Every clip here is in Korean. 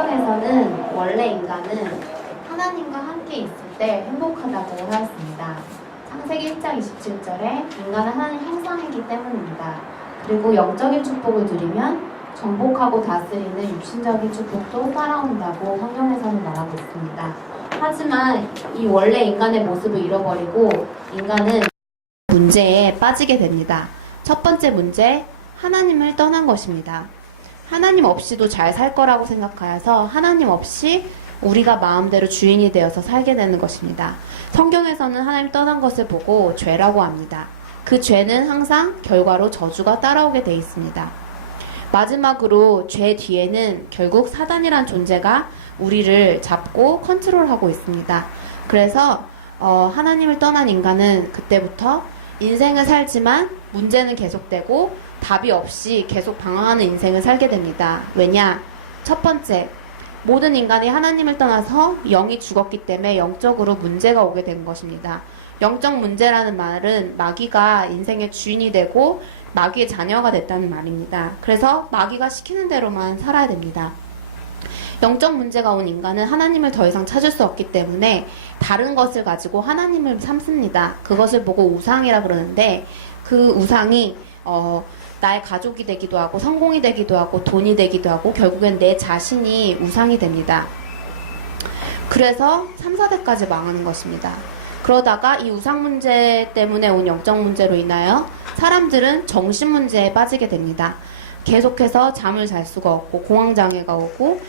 성경에서는 원래 인간은 하나님과 함께 있을 때 행복하다고 하였습니다. 창세기 1장 27절에 인간은 하나님 형상이기 때문입니다. 그리고 영적인 축복을 누리면 정복하고 다스리는 육신적인 축복도 따라온다고 성경에서는 말하고 있습니다. 하지만 이 원래 인간의 모습을 잃어버리고 인간은 문제에 빠지게 됩니다. 첫 번째 문제, 하나님을 떠난 것입니다. 하나님 없이도 잘 살 거라고 생각하여서 하나님 없이 우리가 마음대로 주인이 되어서 살게 되는 것입니다. 성경에서는 하나님 떠난 것을 보고 죄라고 합니다. 그 죄는 항상 결과로 저주가 따라오게 되어 있습니다. 마지막으로 죄 뒤에는 결국 사단이란 존재가 우리를 잡고 컨트롤하고 있습니다. 그래서 하나님을 떠난 인간은 그때부터 인생을 살지만 문제는 계속되고 답이 없이 계속 방황하는 인생을 살게 됩니다. 왜냐? 첫 번째, 모든 인간이 하나님을 떠나서 영이 죽었기 때문에 영적으로 문제가 오게 된 것입니다. 영적 문제라는 말은 마귀가 인생의 주인이 되고 마귀의 자녀가 됐다는 말입니다. 그래서 마귀가 시키는 대로만 살아야 됩니다. 영적 문제가 온 인간은 하나님을 더 이상 찾을 수 없기 때문에 다른 것을 가지고 하나님을 삼습니다. 그것을 보고 우상이라 그러는데 그 우상이 나의 가족이 되기도 하고 성공이 되기도 하고 돈이 되기도 하고 결국엔 내 자신이 우상이 됩니다. 그래서 3, 4대까지 망하는 것입니다. 그러다가 이 우상 문제 때문에 온 영적 문제로 인하여 사람들은 정신 문제에 빠지게 됩니다. 계속해서 잠을 잘 수가 없고 공황장애가 오고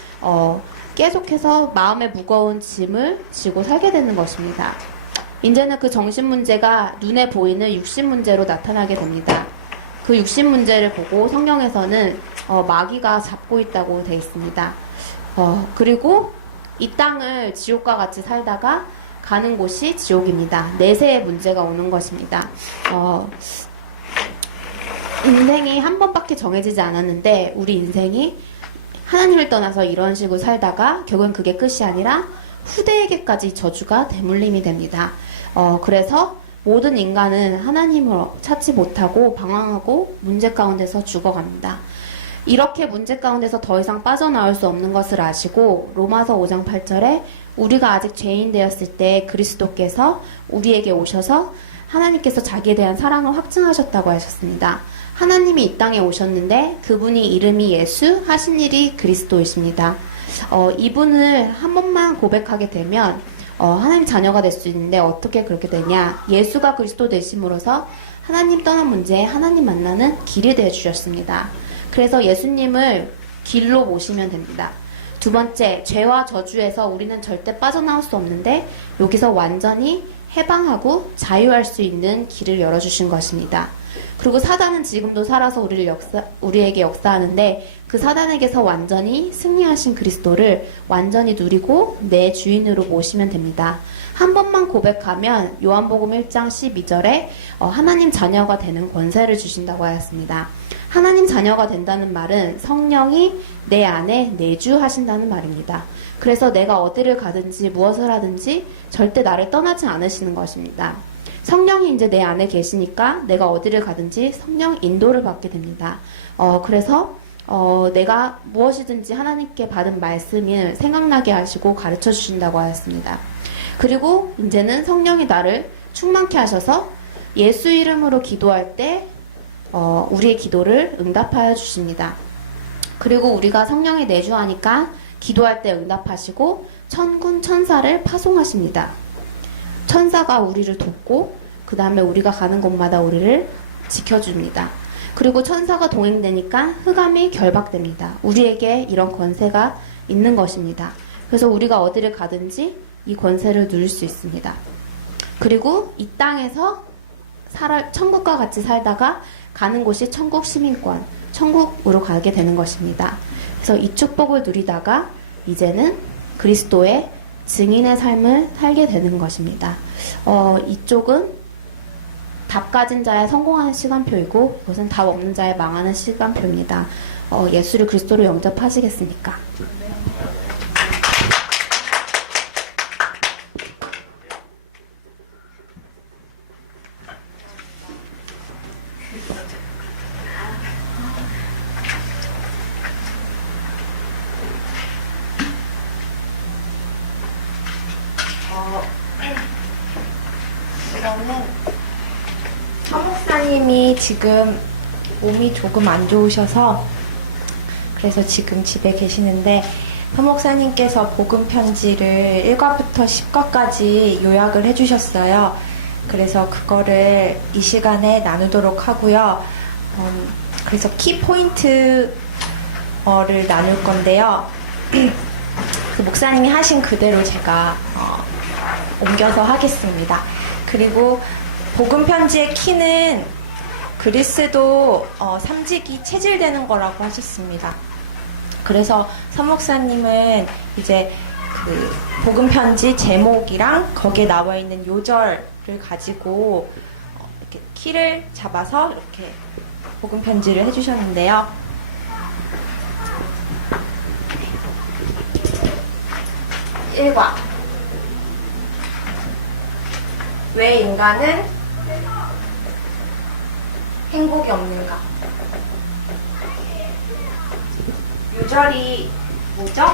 계속해서 마음에 무거운 짐을 지고 살게 되는 것입니다. 이제는 그 정신 문제가 눈에 보이는 육신 문제로 나타나게 됩니다. 그 육신 문제를 보고 성경에서는 마귀가 잡고 있다고 되어 있습니다. 그리고 이 땅을 지옥과 같이 살다가 가는 곳이 지옥입니다. 내세의 문제가 오는 것입니다. 인생이 한 번밖에 정해지지 않았는데 우리 인생이 하나님을 떠나서 이런 식으로 살다가 결국은 그게 끝이 아니라 후대에게까지 저주가 대물림이 됩니다. 그래서 모든 인간은 하나님을 찾지 못하고 방황하고 문제 가운데서 죽어갑니다. 이렇게 문제 가운데서 더 이상 빠져나올 수 없는 것을 아시고 로마서 5장 8절에 우리가 아직 죄인 되었을 때 그리스도께서 우리에게 오셔서 하나님께서 자기에 대한 사랑을 확증하셨다고 하셨습니다. 하나님이 이 땅에 오셨는데 그분이 이름이 예수, 하신 일이 그리스도이십니다. 이분을 한 번만 고백하게 되면 하나님 자녀가 될 수 있는데 어떻게 그렇게 되냐? 예수가 그리스도 되심으로써 하나님 떠난 문제에 하나님 만나는 길이 되어 주셨습니다. 그래서 예수님을 길로 모시면 됩니다. 두 번째, 죄와 저주에서 우리는 절대 빠져나올 수 없는데 여기서 완전히 해방하고 자유할 수 있는 길을 열어주신 것입니다. 그리고 사단은 지금도 살아서 우리에게 역사하는데 그 사단에게서 완전히 승리하신 그리스도를 완전히 누리고 내 주인으로 모시면 됩니다. 한 번만 고백하면 요한복음 1장 12절에 하나님 자녀가 되는 권세를 주신다고 하였습니다. 하나님 자녀가 된다는 말은 성령이 내 안에 내주하신다는 말입니다. 그래서 내가 어디를 가든지 무엇을 하든지 절대 나를 떠나지 않으시는 것입니다. 성령이 이제 내 안에 계시니까 내가 어디를 가든지 성령 인도를 받게 됩니다. 그래서 내가 무엇이든지 하나님께 받은 말씀을 생각나게 하시고 가르쳐 주신다고 하였습니다. 그리고 이제는 성령이 나를 충만케 하셔서 예수 이름으로 기도할 때 우리의 기도를 응답하여 주십니다. 그리고 우리가 성령이 내주하니까 기도할 때 응답하시고 천군 천사를 파송하십니다. 천사가 우리를 돕고 그 다음에 우리가 가는 곳마다 우리를 지켜줍니다. 그리고 천사가 동행되니까 흑암이 결박됩니다. 우리에게 이런 권세가 있는 것입니다. 그래서 우리가 어디를 가든지 이 권세를 누릴 수 있습니다. 그리고 이 땅에서 천국과 같이 살다가 가는 곳이 천국 시민권, 천국으로 가게 되는 것입니다. 그래서 이 축복을 누리다가 이제는 그리스도의 증인의 삶을 살게 되는 것입니다. 이쪽은 답 가진 자의 성공하는 시간표이고 이것은 답 없는 자의 망하는 시간표입니다. 예수를 그리스도로 영접하시겠습니까? 이거는 서 목사님이 지금 몸이 조금 안 좋으셔서 그래서 지금 집에 계시는데 서 목사님께서 복음 편지를 1과부터 10과까지 요약을 해주셨어요. 그래서 그거를 이 시간에 나누도록 하고요. 그래서 키포인트를 나눌 건데요. 그 목사님이 하신 그대로 제가 옮겨서 하겠습니다. 그리고 복음 편지의 키는 그리스도 삼직이 체질되는 거라고 하셨습니다. 그래서 서 목사님은 이제 그 복음 편지 제목이랑 거기에 나와 있는 요절을 가지고 이렇게 키를 잡아서 이렇게 복음 편지를 해주셨는데요. 1과 왜 인간은 행복이 없는가? 요절이 뭐죠?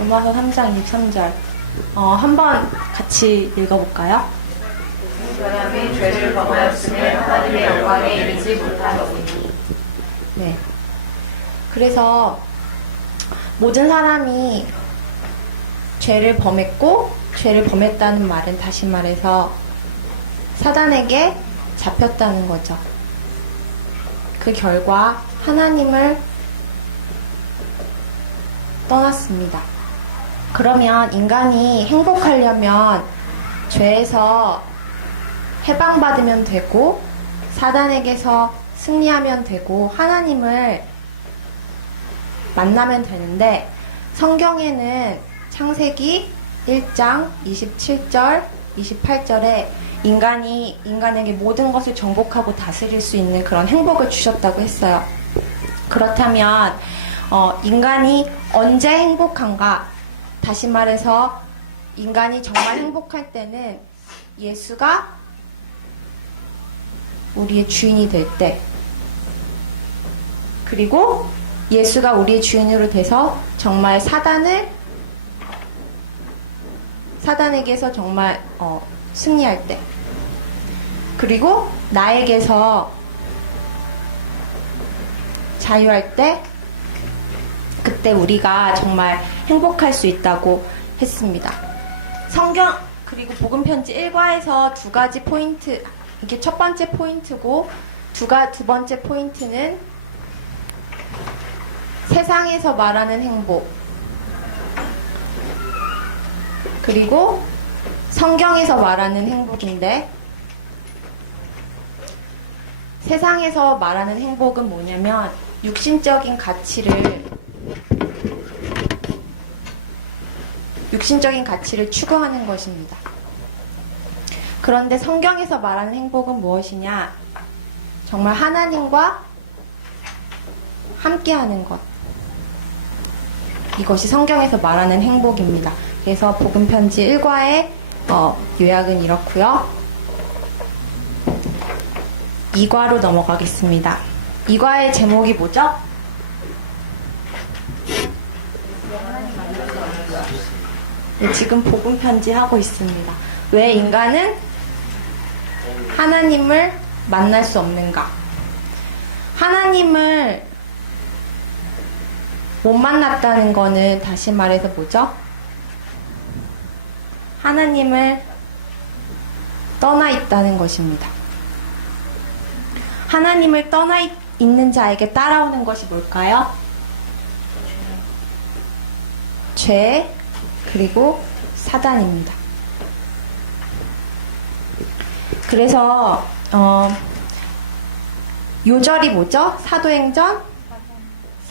로마서 3장 23절. 한번 같이 읽어볼까요? 사람이 죄를 범하였으면 하나님의 영광에 이르지 못하더니. 네. 그래서 모든 사람이 죄를 범했고, 죄를 범했다는 말은 다시 말해서 사단에게 잡혔다는 거죠. 그 결과 하나님을 떠났습니다. 그러면 인간이 행복하려면 죄에서 해방받으면 되고, 사단에게서 승리하면 되고, 하나님을 만나면 되는데, 성경에는 창세기 1장 27절, 28절에 인간에게 모든 것을 정복하고 다스릴 수 있는 그런 행복을 주셨다고 했어요. 그렇다면 인간이 언제 행복한가? 다시 말해서 인간이 정말 행복할 때는 예수가 우리의 주인이 될 때, 그리고 예수가 우리의 주인으로 돼서 정말 사단에게서 정말 승리할 때, 그리고 나에게서 자유할 때, 그때 우리가 정말 행복할 수 있다고 했습니다. 성경 그리고 복음 편지 1과에서 두 가지 포인트, 이게 첫 번째 포인트고 두 번째 포인트는 세상에서 말하는 행복, 그리고 성경에서 말하는 행복인데, 세상에서 말하는 행복은 뭐냐면 육신적인 가치를 추구하는 것입니다. 그런데 성경에서 말하는 행복은 무엇이냐? 정말 하나님과 함께하는 것. 이것이 성경에서 말하는 행복입니다. 그래서 복음 편지 1과의 요약은 이렇고요. 2과로 넘어가겠습니다. 2과의 제목이 뭐죠? 네, 지금 복음 편지 하고 있습니다. 왜 인간은 하나님을 만날 수 없는가? 하나님을 못 만났다는 거는 다시 말해서 뭐죠? 하나님을 떠나 있다는 것입니다. 하나님을 떠나 있는 자에게 따라오는 것이 뭘까요? 죄, 그리고 사단입니다. 그래서 요절이 뭐죠? 사도행전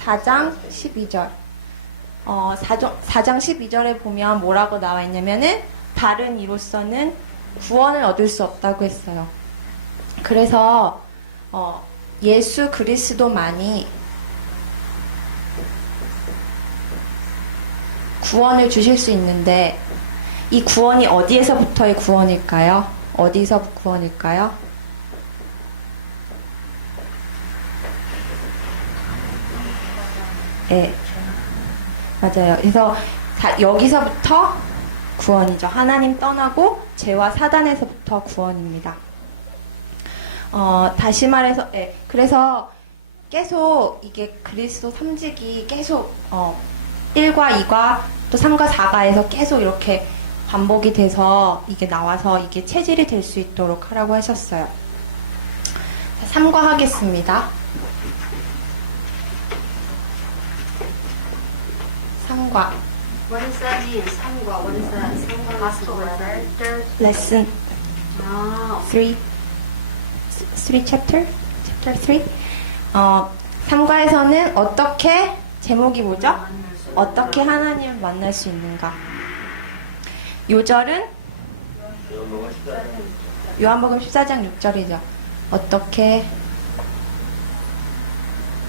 4장 12절. 4장 12절에 보면 뭐라고 나와 있냐면은 다른 이로서는 구원을 얻을 수 없다고 했어요. 그래서 예수 그리스도만이 구원을 주실 수 있는데, 이 구원이 어디에서부터의 구원일까요? 어디서 구원일까요? 네, 맞아요. 그래서 여기서부터 구원이죠. 하나님 떠나고 죄와 사단에서부터 구원입니다. 다시 말해서, 그래서 계속 이게 그리스도 삼직이 계속 1과 2과 또 3과 4가에서 계속 이렇게 반복이 돼서 이게 나와서 이게 체질이 될 수 있도록 하라고 하셨어요. 자, 3과 하겠습니다. 3과 What does that mean? 상과. What is that? 상과 gospel letter? lesson 아, 3 chapter 3 3과에서는 어떻게 제목이 뭐죠? 어떻게 하나님을 만날 수 있는가? 요절은 요한복음 14장 6절이죠. 어떻게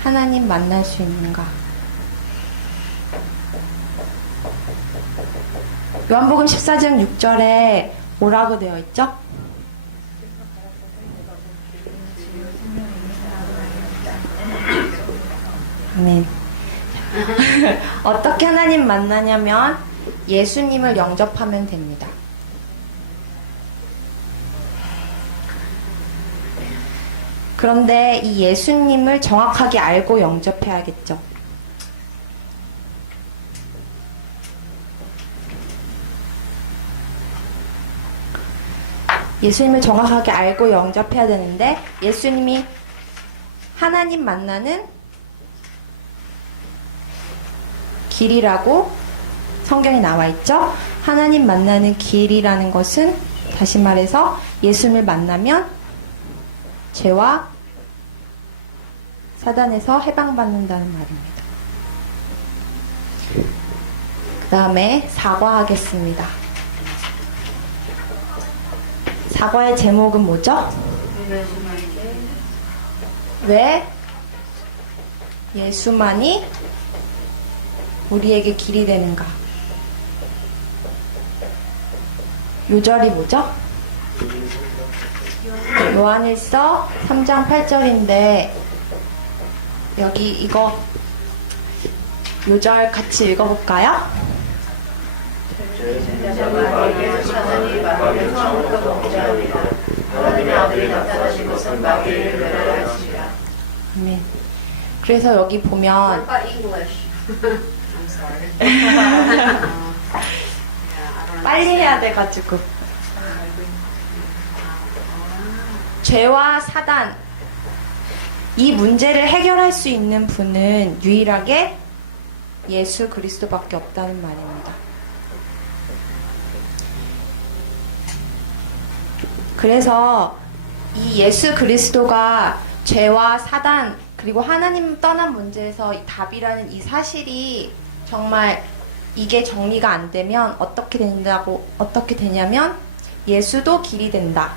하나님 만날 수 있는가? 요한복음 14장 6절에 뭐라고 되어 있죠? 아멘. 어떻게 하나님 만나냐면 예수님을 영접하면 됩니다. 그런데 이 예수님을 정확하게 알고 영접해야겠죠. 예수님을 정확하게 알고 영접해야 되는데 예수님이 하나님 만나는 길이라고 성경에 나와 있죠. 하나님 만나는 길이라는 것은 다시 말해서 예수님을 만나면 죄와 사단에서 해방받는다는 말입니다. 그 다음에 사과하겠습니다. 사과의 제목은 뭐죠? 왜 예수만이 우리에게 길이 되는가? 요절이 뭐죠? 요한일서 3장 8절인데 여기 이거 요절 같이 읽어볼까요? 아멘. 그래서 여기 보면 빨리 해야 돼가지고 죄와 사단 이 문제를 해결할 수 있는 분은 유일하게 예수 그리스도밖에 없다는 말입니다. 그래서 이 예수 그리스도가 죄와 사단 그리고 하나님 떠난 문제에서 답이라는 이 사실이 정말 이게 정리가 안 되면 어떻게 되냐면 예수도 길이 된다.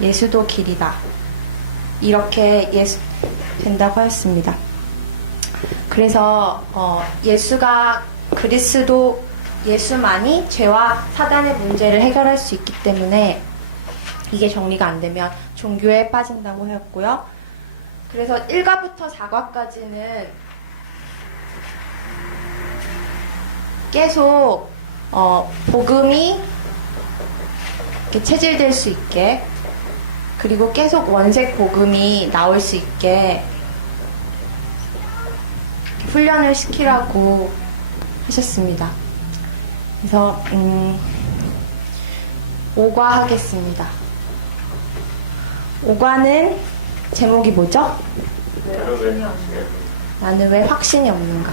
예수도 길이다. 이렇게 된다고 하였습니다. 그래서 예수가 그리스도 예수만이 죄와 사단의 문제를 해결할 수 있기 때문에 이게 정리가 안 되면 종교에 빠진다고 하였고요. 그래서 1과부터 4과까지는 계속 복음이 이렇게 체질될 수 있게 그리고 계속 원색 복음이 나올 수 있게 훈련을 시키라고 하셨습니다. 그래서 5과 하겠습니다. 5과는 제목이 뭐죠? 나는 왜 확신이 없는가?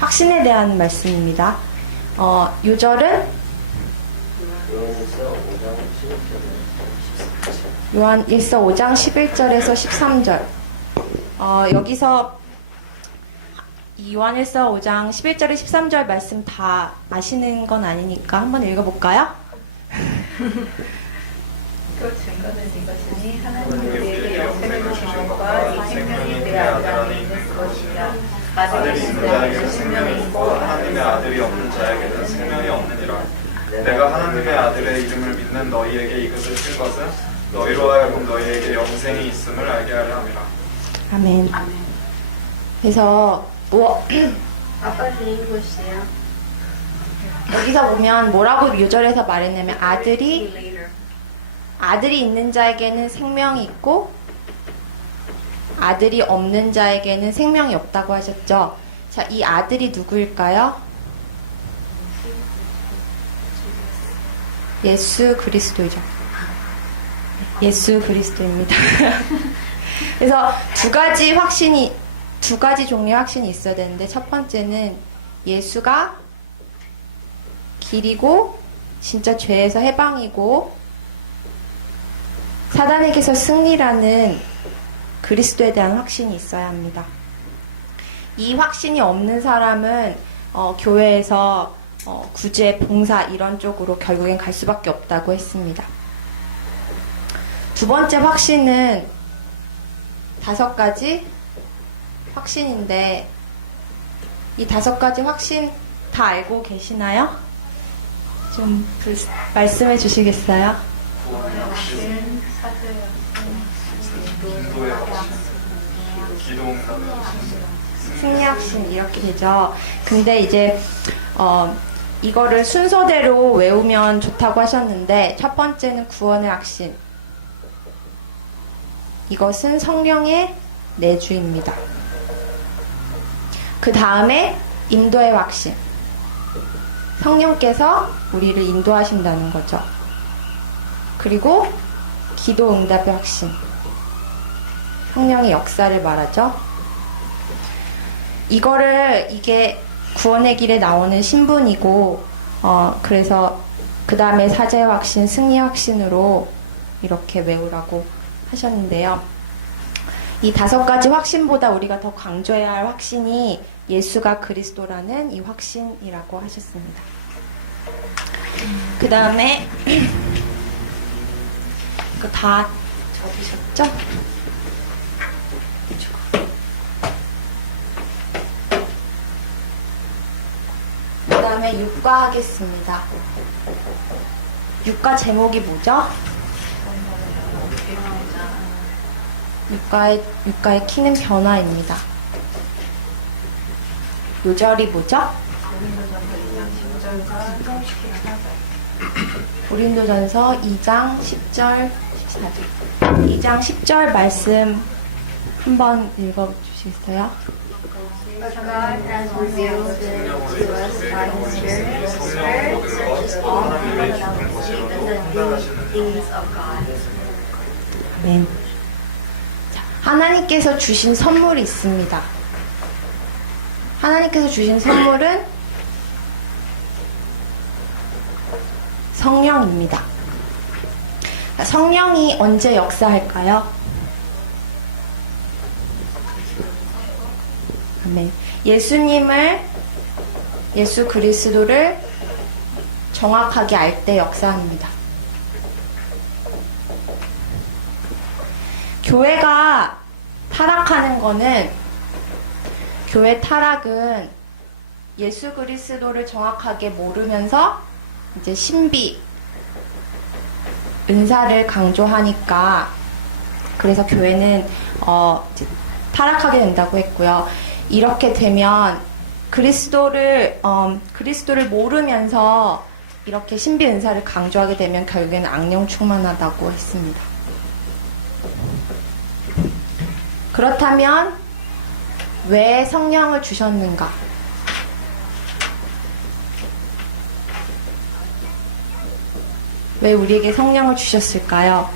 확신에 대한 말씀입니다. 요절은 요한일서 5장 11절에서 13절. 여기서 이 요한일서 5장 11절에 13절 말씀 다 아시는 건 아니니까 한번 읽어볼까요? 그 증거는 이것이니 하나님 우리에게 영생을 주신 것과 이 생명이 내 아들 안에 있는 것이라. 아들이 있는 자에게는 생명이 있고 하나님의 아들이 없는 자에게는 생명이 없느니라. 내가 하나님의 아들의 이름을 믿는 너희에게 이것을 쓴 것은 너희로 하여금 너희에게 영생이 있음을 알게 하려 함이라. 아멘. 그래서 아빠는 English야. 여기서 보면 뭐라고 요절해서 말했냐면 아들이 있는 자에게는 생명이 있고 아들이 없는 자에게는 생명이 없다고 하셨죠. 자, 이 아들이 누구일까요? 예수 그리스도이죠. 예수 그리스도입니다. 그래서 두 가지 종류의 확신이 있어야 되는데, 첫 번째는 예수가 길이고 진짜 죄에서 해방이고 사단에게서 승리라는 그리스도에 대한 확신이 있어야 합니다. 이 확신이 없는 사람은 교회에서 구제, 봉사 이런 쪽으로 결국엔 갈 수밖에 없다고 했습니다. 두 번째 확신은 5가지 확신인데, 이 5가지 확신 다 알고 계시나요? 좀 말씀해 주시겠어요? 구원의 확신, 사죄의 확신, 기도의 확신, 기도응답의 확신, 승리 확신 이렇게 되죠. 근데 이제 이거를 순서대로 외우면 좋다고 하셨는데, 첫 번째는 구원의 확신. 이것은 성령의 내주입니다. 그 다음에 인도의 확신. 성령께서 우리를 인도하신다는 거죠. 그리고 기도 응답의 확신. 성령의 역사를 말하죠. 이게 구원의 길에 나오는 신분이고, 그래서 그 다음에 사죄의 확신, 승리의 확신으로 이렇게 외우라고 하셨는데요. 이 5가지 확신보다 우리가 더 강조해야 할 확신이 예수가 그리스도라는 이 확신이라고 하셨습니다. 그 다음에 이거 다 적으셨죠? 그 다음에 육과 하겠습니다. 육과 제목이 뭐죠? 육과의 키는 변화입니다. 요절이 뭐죠? 고린도전서 2장 10절 14절. 2장 10절 말씀 한번 읽어주시겠어요? But God has revealed it to us by His Spirit. The Spirit searches all things, even the deep things of God. 네. 자, 하나님께서 주신 선물이 있습니다. 하나님께서 주신 선물은 성령입니다. 성령이 언제 역사할까요? 아멘. 예수 그리스도를 정확하게 알 때 역사합니다. 교회가 타락하는 거는, 교회 타락은 예수 그리스도를 정확하게 모르면서 이제 신비, 은사를 강조하니까, 그래서 교회는 이제 타락하게 된다고 했고요. 이렇게 되면 그리스도를 모르면서 이렇게 신비 은사를 강조하게 되면 결국에는 악령 충만하다고 했습니다. 그렇다면 왜 성령을 주셨는가? 왜 우리에게 성령을 주셨을까요?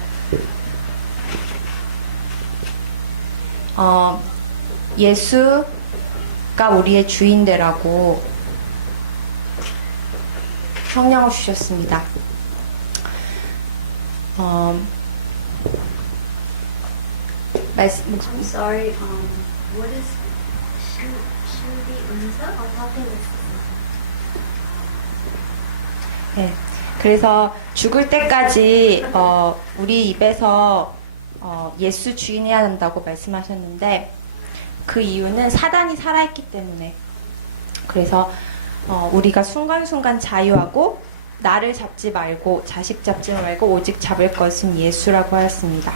예수가 우리의 주인되라고 성령을 주셨습니다. I'm sorry, what is 신비 은사? 네. 그래서 죽을 때까지 우리 입에서 예수 주인해야 한다고 말씀하셨는데, 그 이유는 사단이 살아있기 때문에. 그래서 우리가 순간순간 자유하고 나를 잡지 말고 자식 잡지 말고 오직 잡을 것은 예수라고 하였습니다.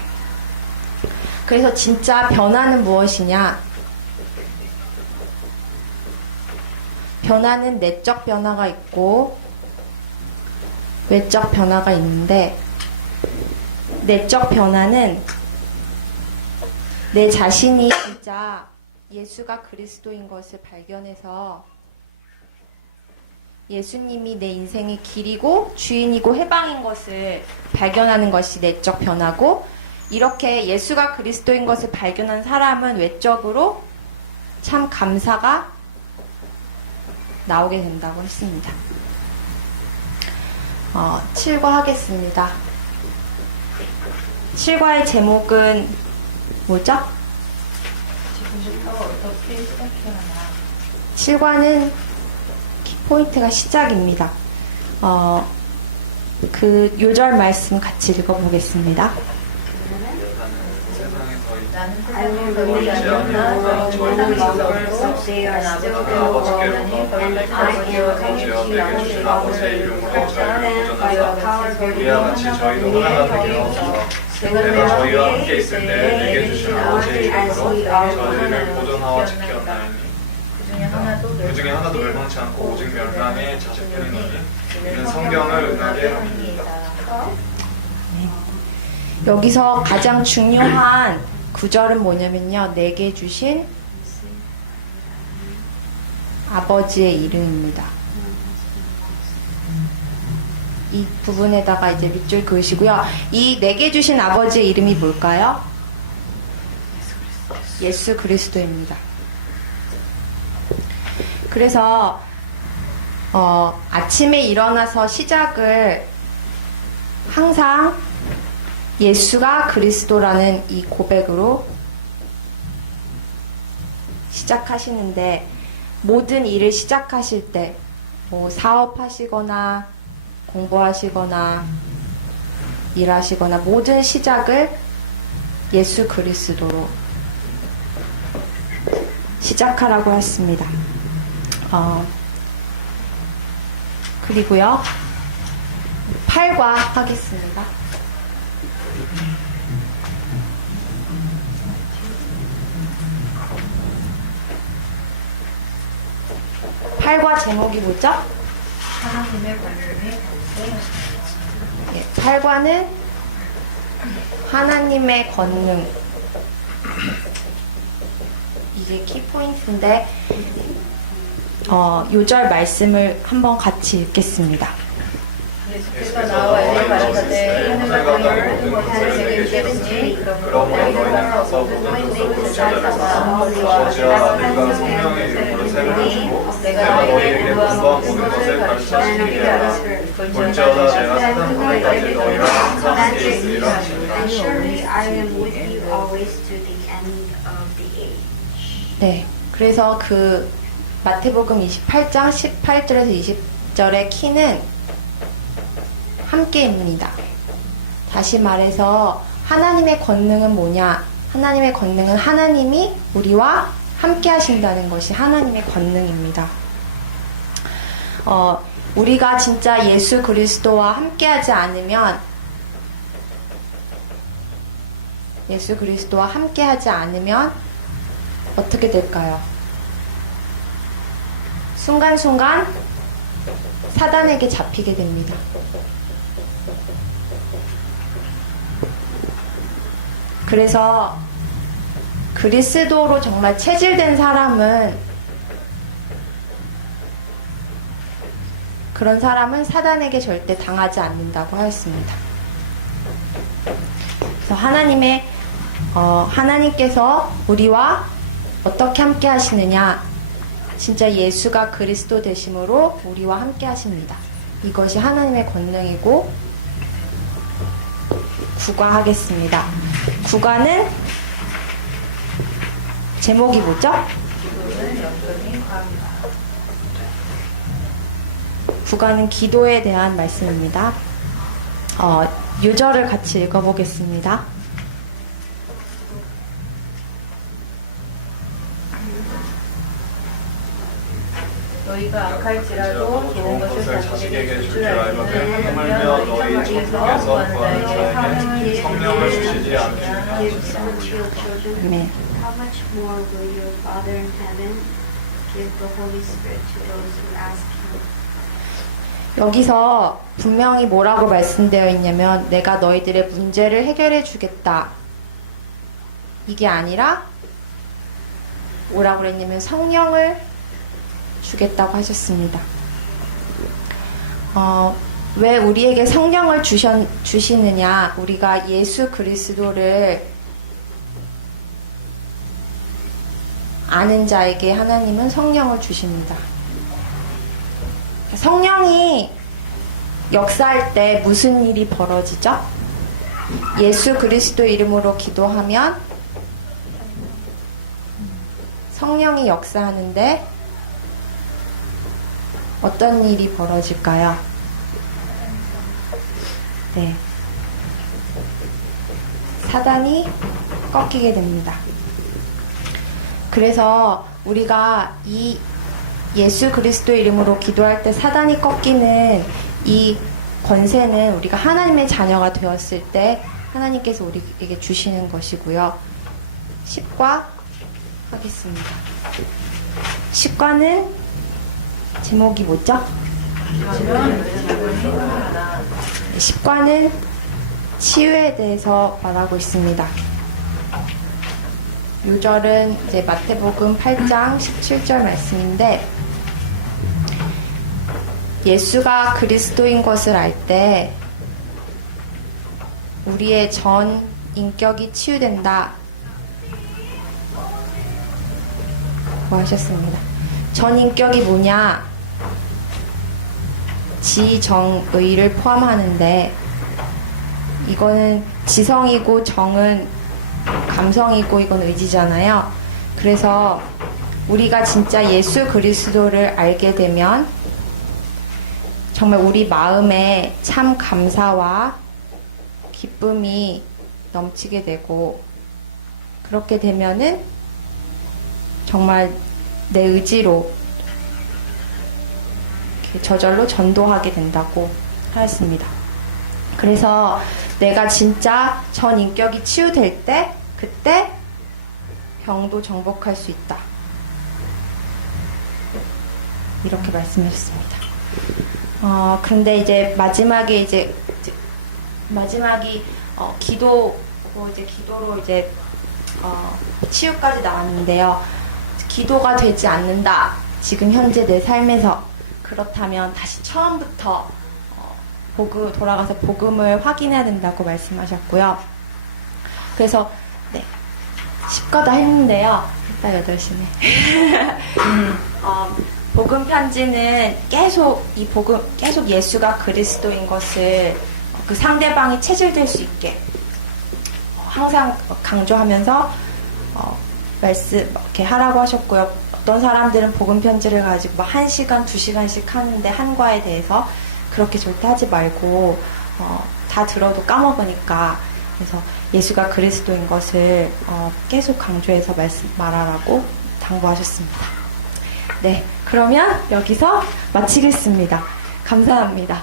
그래서 진짜 변화는 무엇이냐? 변화는 내적 변화가 있고 외적 변화가 있는데, 내적 변화는 내 자신이 진짜 예수가 그리스도인 것을 발견해서 예수님이 내 인생의 길이고 주인이고 해방인 것을 발견하는 것이 내적 변화고, 이렇게 예수가 그리스도인 것을 발견한 사람은 외적으로 참 감사가 나오게 된다고 했습니다. 7과 하겠습니다. 7과의 제목은 뭐죠? 지금부터 어떻게 시작해야 7과는 키포인트가 시작입니다. 그 요절 말씀 같이 읽어보겠습니다. 세상에서 I will believe in the world no longer, they are still in the world, and I am coming to you 아버지의 이름으로 저희를 them by the power 보존하사 of 이와 같이 저희도 하나가 되게 하옵소서. 내가 저희와 함께 있을 때 내게 주신 아버지의 이름으로 저희를 보존하와 지켰나이니 그 중에 하나도 멸망치 않고 오직 멸망에 자식뿐이니 이는 성경을 응하게 함이니이다. 여기서 가장 중요한 구절은 뭐냐면요, 내게 주신 아버지의 이름입니다. 이 부분에다가 이제 밑줄 그으시고요. 이 내게 주신 아버지의 이름이 뭘까요? 예수 그리스도입니다. 그래서 아침에 일어나서 시작을 항상 예수가 그리스도라는 이 고백으로 시작하시는데, 모든 일을 시작하실 때 뭐 사업하시거나 공부하시거나 일하시거나 모든 시작을 예수 그리스도로 시작하라고 했습니다. 그리고요 8과 하겠습니다. 8과 제목이 뭐죠? 하나님의 권능이 8과는 하나님의 권능. 이게 키포인트인데, 요절 말씀을 한번 같이 읽겠습니다. 예수께서 나와 이르 가라사대 하늘과 땅을 모든 것을 내게 주셨으니 그러므로 너희는 가서 모든 것을 고쳐다가 아버지와 아들과 성령의 이름으로 세례를 주고 내가 너희에게 분부한 모든 것을 가르쳐 지키게 하라. 볼지어다 내가 세상 끝날까지 너희와 항상 함께 있으리라 하시니라. And surely I am with you always to the end of the age. 네, 그래서 그 마태복음 28장 18절에서 20절의 키는 함께입니다. 다시 말해서 하나님의 권능은 뭐냐? 하나님의 권능은 하나님이 우리와 함께 하신다는 것이 하나님의 권능입니다. 우리가 진짜 예수 그리스도와 함께 하지 않으면, 예수 그리스도와 함께 하지 않으면 어떻게 될까요? 순간순간 사단에게 잡히게 됩니다. 그래서 그리스도로 정말 체질된 사람은, 그런 사람은 사단에게 절대 당하지 않는다고 하였습니다. 그래서 하나님께서 우리와 어떻게 함께 하시느냐? 진짜 예수가 그리스도 되심으로 우리와 함께 하십니다. 이것이 하나님의 권능이고, 구과하겠습니다. 구과는 제목이 뭐죠? 구과는 기도에 대한 말씀입니다. 유절을 같이 읽어보겠습니다. 너희가 악할지라도 좋은 것을 자식에게 줄 줄 알거든 하물며 너희 천국에서 구하는 자에게 성령을 주시지 않겠느냐. Give such your children, 네. how much more will your Father in heaven give the Holy Spirit to those who ask you. 여기서 분명히 뭐라고 말씀되어 있냐면 내가 너희들의 문제를 해결해 주겠다. 이게 아니라 뭐라고 그랬냐면 성령을 주겠다고 하셨습니다. 왜 우리에게 성령을 주시느냐? 우리가 예수 그리스도를 아는 자에게 하나님은 성령을 주십니다. 성령이 역사할 때 무슨 일이 벌어지죠? 예수 그리스도 이름으로 기도하면 성령이 역사하는데 어떤 일이 벌어질까요? 네. 사단이 꺾이게 됩니다. 그래서 우리가 이 예수 그리스도 이름으로 기도할 때 사단이 꺾이는 이 권세는 우리가 하나님의 자녀가 되었을 때 하나님께서 우리에게 주시는 것이고요. 10과 하겠습니다. 10과는 제목이 뭐죠? 10과는 치유에 대해서 말하고 있습니다. 요절은 이제 마태복음 8장 17절 말씀인데 예수가 그리스도인 것을 알 때 우리의 전 인격이 치유된다 고 하셨습니다. 전 인격이 뭐냐? 지정의를 포함하는데 이거는 지성이고 정은 감성이고 이건 의지잖아요. 그래서 우리가 진짜 예수 그리스도를 알게 되면 정말 우리 마음에 참 감사와 기쁨이 넘치게 되고 그렇게 되면은 정말 내 의지로 이렇게 저절로 전도하게 된다고 하였습니다. 그래서 내가 진짜 전 인격이 치유될 때 그때 병도 정복할 수 있다. 이렇게 말씀하셨습니다. 그런데 이제 마지막이 기도로 이제 치유까지 나왔는데요. 기도가 되지 않는다. 지금 현재 내 삶에서 그렇다면 다시 처음부터 돌아가서 복음을 확인해야 된다고 말씀하셨고요. 그래서 10과 다 했는데요. 이따 8시네. 복음 편지는 계속 예수가 그리스도인 것을 그 상대방이 체질될 수 있게 항상 강조하면서 말씀 이렇게 하라고 하셨고요. 어떤 사람들은 복음 편지를 가지고 1시간, 2시간씩 하는데 한 과에 대해서 그렇게 절대 하지 말고 다 들어도 까먹으니까 그래서 예수가 그리스도인 것을 계속 강조해서 말하라고 당부하셨습니다. 네, 그러면 여기서 마치겠습니다. 감사합니다.